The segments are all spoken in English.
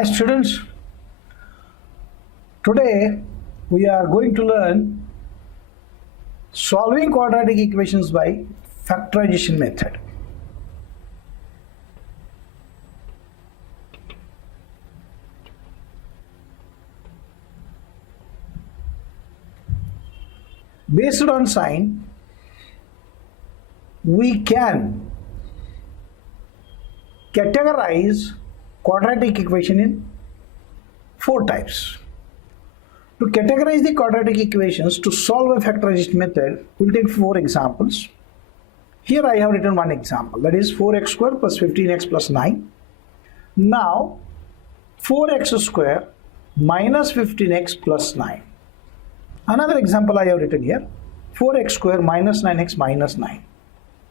Hi students, today we are going to learn solving quadratic equations by factorization method. Based on sign, we can categorize quadratic equation in four types. To categorize the quadratic equations to solve a factorization method, we'll take four examples. Here I have written one example, that is 4x square plus 15x plus 9. Now 4x square minus 15x plus 9. Another example I have written here, 4x square minus 9x minus 9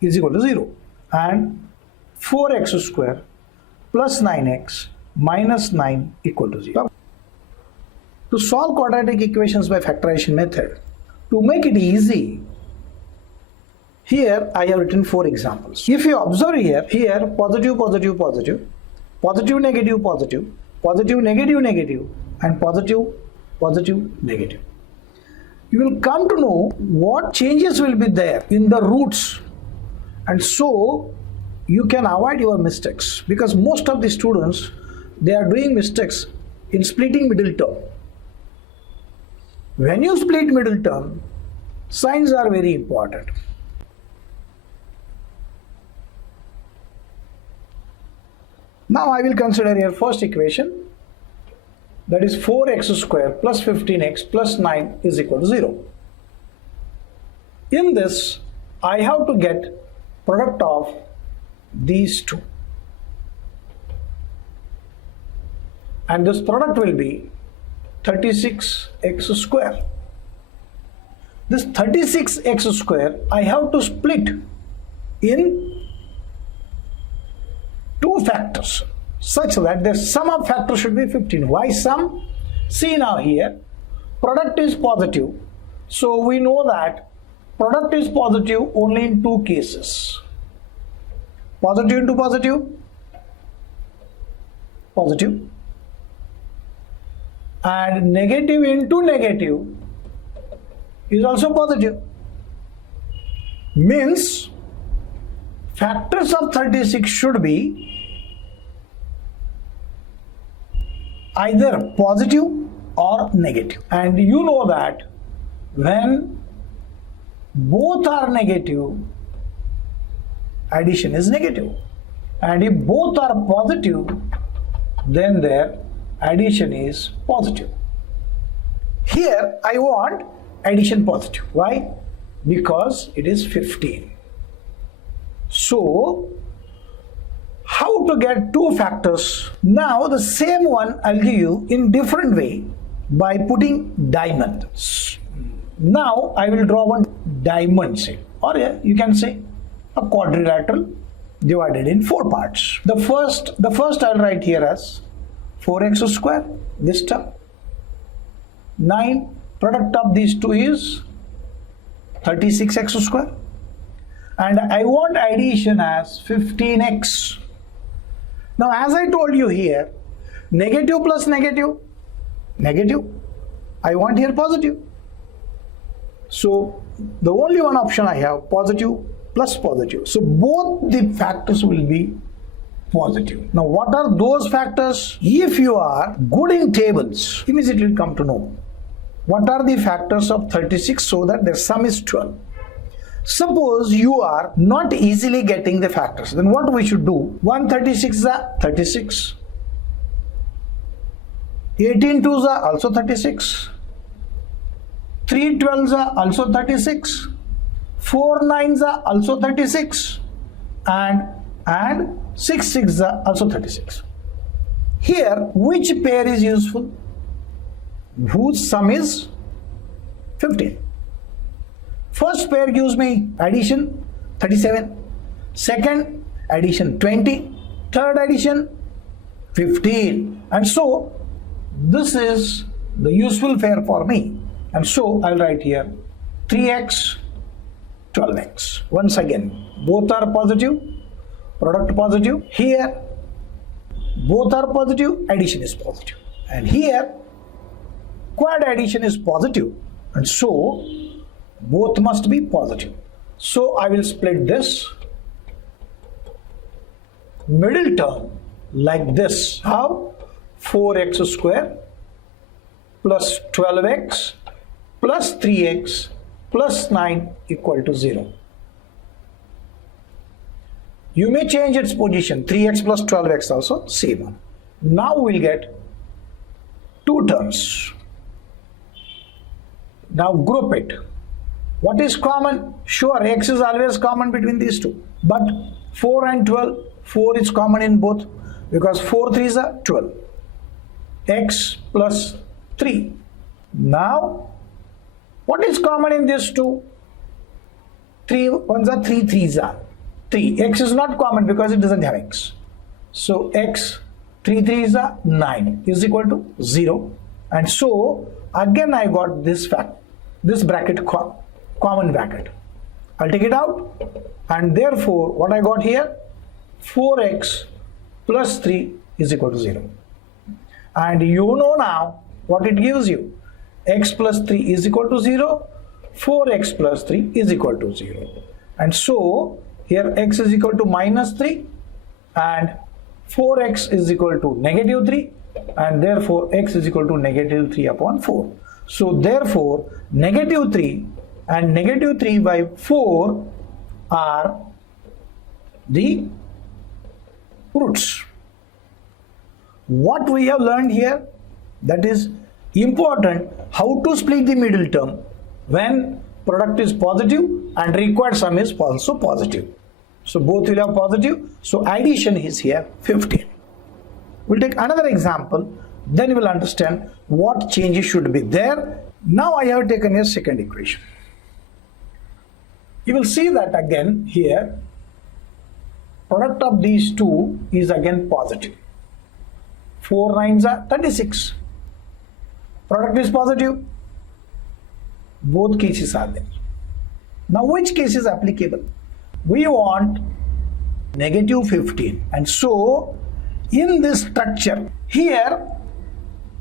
is equal to 0, and 4x square plus 9x minus 9 equal to 0. To solve quadratic equations by factorization method, to make it easy, here I have written four examples. If you observe here positive, positive, positive, positive, negative, positive, positive, negative, negative, and positive, positive, negative. You will come to know what changes will be there in the roots, and so you can avoid your mistakes, because most of the students, they are doing mistakes in splitting middle term. When you split middle term, signs are very important. Now I will consider here first equation, that is 4x square plus 15x plus 9 is equal to 0. In this, I have to get product of these two, and this product will be 36x square. This 36x square I have to split in two factors such that the sum of factors should be 15. Why sum? See now here, product is positive, so we know that product is positive only in two cases. Positive into positive, positive, and negative into negative is also positive. Means factors of 36 should be either positive or negative, and you know that when both are negative, addition is negative, and if both are positive, then their addition is positive. Here I want addition positive. Why? Because it is 15. So how to get two factors? Now the same one I'll give you in different way by putting diamonds. Now I will draw one diamond shape, or you can say a quadrilateral divided in four parts. The first I'll write here as 4x square, this term, 9, product of these two is 36x square, and I want addition as 15x. Now as I told you here, negative plus negative, negative, I want here positive. So the only one option I have, positive plus positive. So both the factors will be positive. Now what are those factors? If you are good in tables, immediately come to know what are the factors of 36 so that their sum is 12. Suppose you are not easily getting the factors, then what we should do? 136 is 36, 18 2s are also 36, 3 12s are also 36, 4 9s are also 36, and 6 6s are also 36. Here which pair is useful? Whose sum is 15. First pair gives me addition 37, second addition 20, third addition 15, and so this is the useful pair for me, and so I'll write here 3x 12x. Once again, both are positive, product positive. Here both are positive, addition is positive. And here quad addition is positive, and so both must be positive. So I will split this middle term like this. How? 4x square plus 12x plus 3x plus 9 equal to 0. You may change its position, 3x plus 12x also same one. Now we'll get two terms. Now group it. What is common? Sure, x is always common between these two. But 4 and 12, 4 is common in both because 4 3s are 12. X plus 3. Now, what is common in these two? 3 1s are 3 3s are 3. X is not common because it doesn't have x. So x 3 3s are 9 is equal to 0. And so again I got this bracket common bracket. I'll take it out, and therefore what I got here, 4x plus 3 is equal to 0. And you know now what it gives you. X plus 3 is equal to 0, 4x plus 3 is equal to 0. And so here x is equal to minus 3 and 4x is equal to negative 3, and therefore x is equal to negative 3 upon 4. So therefore negative 3 and negative 3 by 4 are the roots. What we have learned here, that is important, how to split the middle term when product is positive and required sum is also positive. So both will have positive, so addition is here 15. We'll take another example, then you will understand what changes should be there. Now I have taken a second equation. You will see that again here, product of these two is again positive. 4 9s are 36. Product is positive. Both cases are there. Now which case is applicable? We want negative 15. And so in this structure here,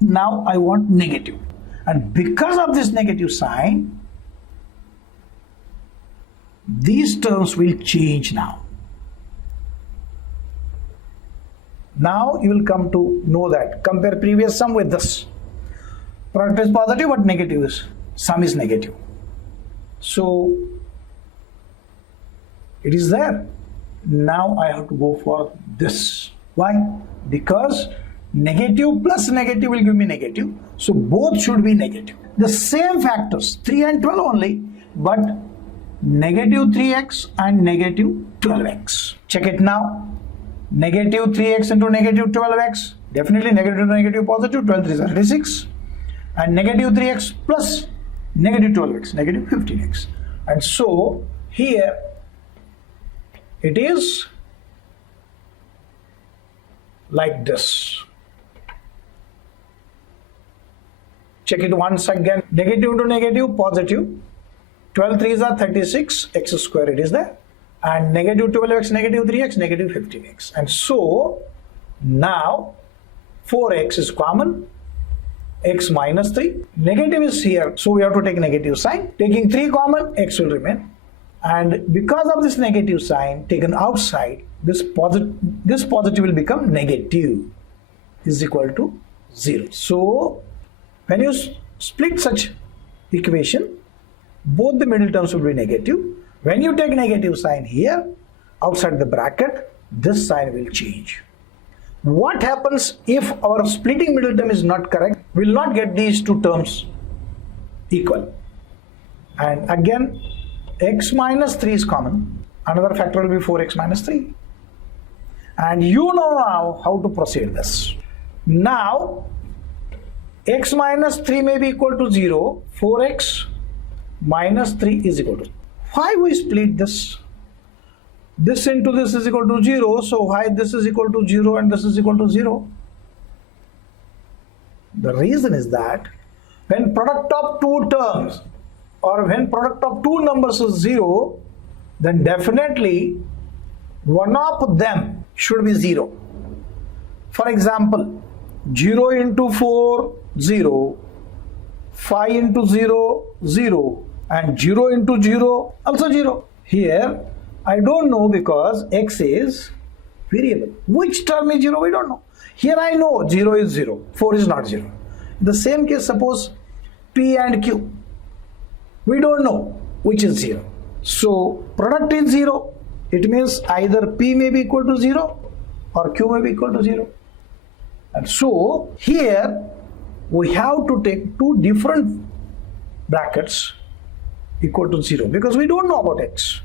now I want negative. And because of this negative sign, these terms will change now. Now you will come to know that. Compare previous sum with this. Product is positive but negative is, sum is negative. So it is there. Now I have to go for this. Why? Because negative plus negative will give me negative. So both should be negative. The same factors, 3 and 12 only, but negative 3x and negative 12x. Check it now. Negative 3x into negative 12x. Definitely negative to negative positive. 12 3s are 36. And negative 3x plus negative 12x, negative 15x. And so here it is like this. Check it once again. Negative to negative, positive. 12 3s are 36, x square it is there. And negative 12x, negative 3x, negative 15x. And so now 4x is common. X minus 3. Negative is here, so we have to take negative sign. Taking 3 common, x will remain. And because of this negative sign taken outside, this positive will become negative is equal to 0. So when you split such equation, both the middle terms will be negative. When you take negative sign here, outside the bracket, this sign will change. What happens if our splitting middle term is not correct? We will not get these two terms equal. And again, x minus 3 is common. Another factor will be 4x minus 3. And you know now how to proceed this. Now, x minus 3 may be equal to 0. 4x minus 3 is equal to. Why we split this? This into this is equal to 0. So why this is equal to 0 and this is equal to 0? The reason is that when product of two terms or when product of two numbers is 0, then definitely one of them should be 0. For example, 0 into 4, 0, 5 into 0, 0, and 0 into 0, also 0. Here, I don't know because x is variable. Which term is 0? We don't know. Here I know 0 is 0, 4 is not 0. In the same case, suppose P and Q. We don't know which is 0. So, product is 0. It means either P may be equal to 0 or Q may be equal to 0. And so, here we have to take two different brackets equal to 0 because we don't know about x.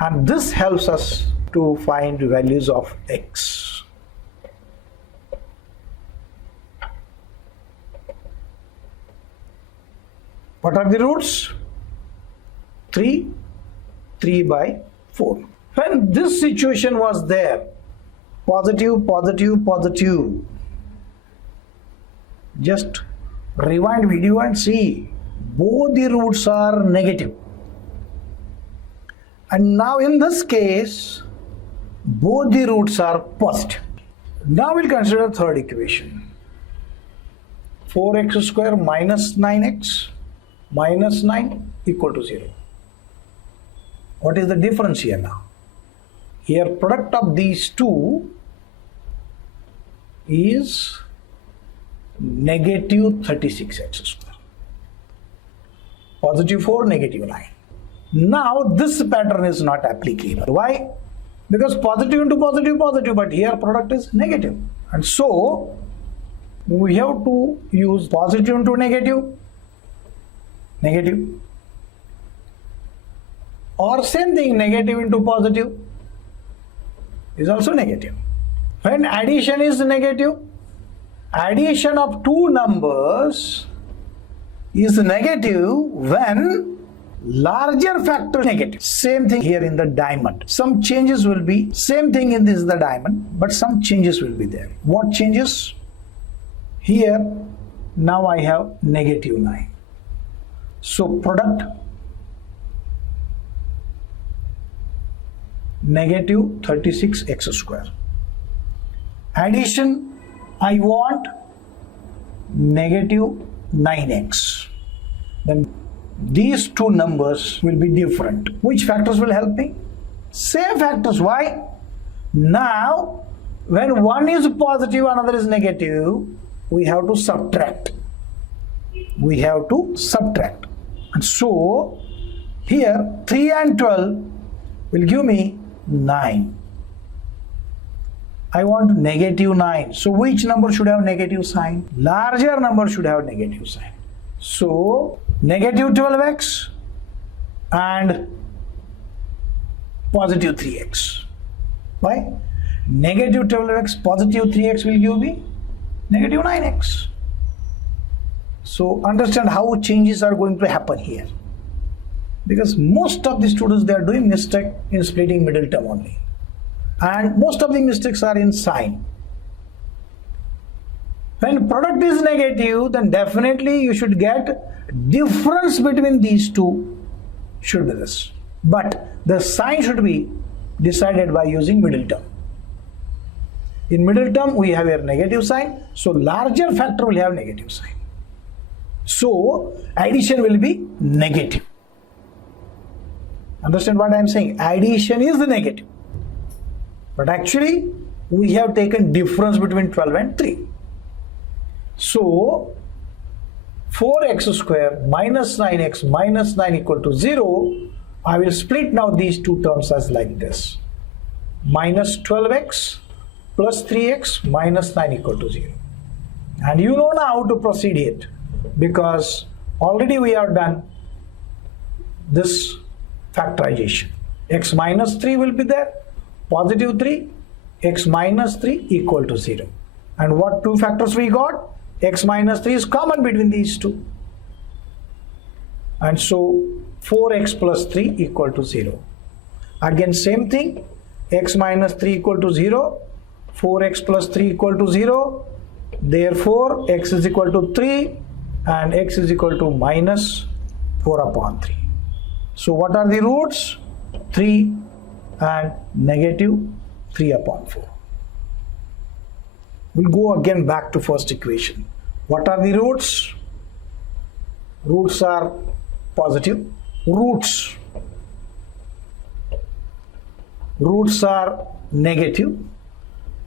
And this helps us to find values of x. What are the roots? 3, 3 by 4. When this situation was there, positive, positive, positive, just rewind video and see, both the roots are negative. And now in this case, both the roots are positive. Now we'll consider third equation. 4x square minus 9x minus 9 equal to 0. What is the difference here now? Here product of these two is negative 36x square. Positive 4, negative 9. Now this pattern is not applicable. Why? Because positive into positive, positive, but here product is negative. And so we have to use positive into negative, negative. Or same thing, negative into positive is also negative. When addition is negative, addition of two numbers is negative when larger factor negative. Same thing here in the diamond. Some changes will be, same thing in this the diamond, but some changes will be there. What changes? Here, now I have negative 9. So product negative 36x square. Addition, I want negative 9x. Then these two numbers will be different. Which factors will help me? Same factors. Why? Now, when one is positive, another is negative, we have to subtract. We have to subtract. And so, here 3 and 12 will give me 9. I want negative 9. So, which number should have negative sign? Larger number should have negative sign. So, negative 12x and positive 3x. Why? Negative 12x, positive 3x will give me negative 9x. So understand how changes are going to happen here. Because most of the students, they are doing mistake in splitting middle term only. And most of the mistakes are in sign. When product is negative, then definitely you should get difference between these two should be this. But the sign should be decided by using middle term. In middle term, we have a negative sign, so larger factor will have negative sign. So addition will be negative. Understand what I am saying? Addition is negative. But actually, we have taken difference between 12 and 3. So 4x square minus 9x minus 9 equal to 0. I will split now these two terms as like this. Minus 12x plus 3x minus 9 equal to 0. And you know now how to proceed it, because already we have done this factorization. X minus 3 will be there, positive 3, x minus 3 equal to 0. And what two factors we got? X minus 3 is common between these two. And so 4x plus 3 equal to 0. Again same thing, x minus 3 equal to 0, 4x plus 3 equal to 0. Therefore x is equal to 3 and x is equal to minus 4 upon 3. So what are the roots? 3 and negative 3 upon 4. We'll go again back to first equation. What are the roots? Roots are positive. Roots are negative.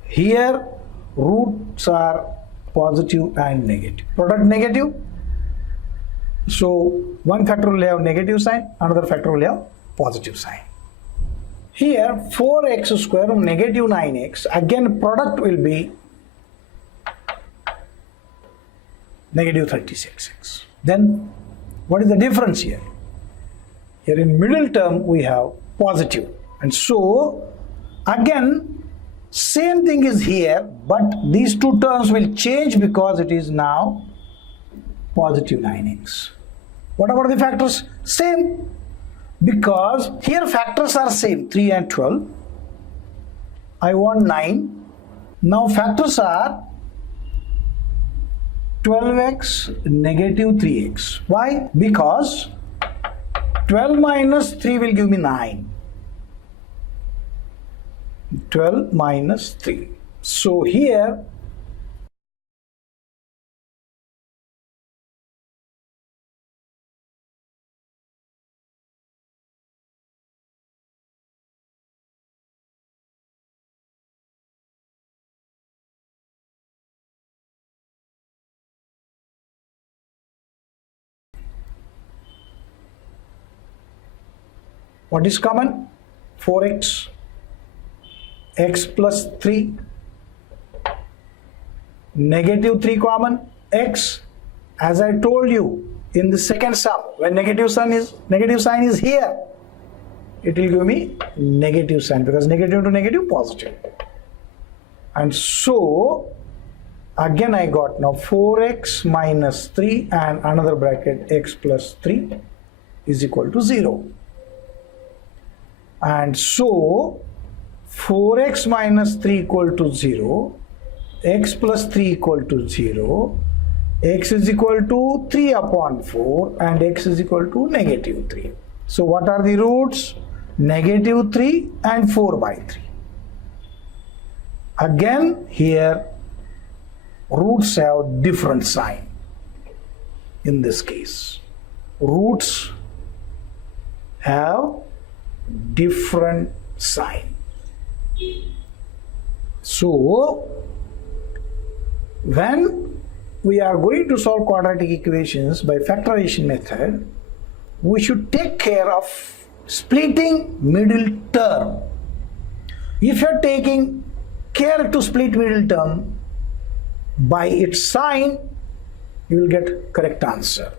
Here roots are positive and negative. Product negative. So one factor will have negative sign, another factor will have positive sign. Here 4x square negative 9x, again product will be negative 36x. Then what is the difference here? Here in middle term we have positive, and so again same thing is here, but these two terms will change because it is now positive 9x. What about the factors? Same, because here factors are same, 3 and 12. I want 9. Now factors are 12x negative 3x. Why? Because 12 minus 3 will give me 9. 12 minus 3. So here what is common? 4x, x plus 3, negative 3 common, x, as I told you in the second sum, when negative sign is here, it will give me negative sign, because negative to negative positive. And so again I got now 4x minus 3 and another bracket x plus 3 is equal to 0. And so 4x minus 3 equal to 0, x plus 3 equal to 0, x is equal to 3 upon 4 and x is equal to negative 3. So what are the roots? Negative 3 and 4 by 3. Again here roots have different sign. In this case roots have different sign. So when we are going to solve quadratic equations by factorization method, we should take care of splitting middle term. If you are taking care to split middle term by its sign, you will get correct answer.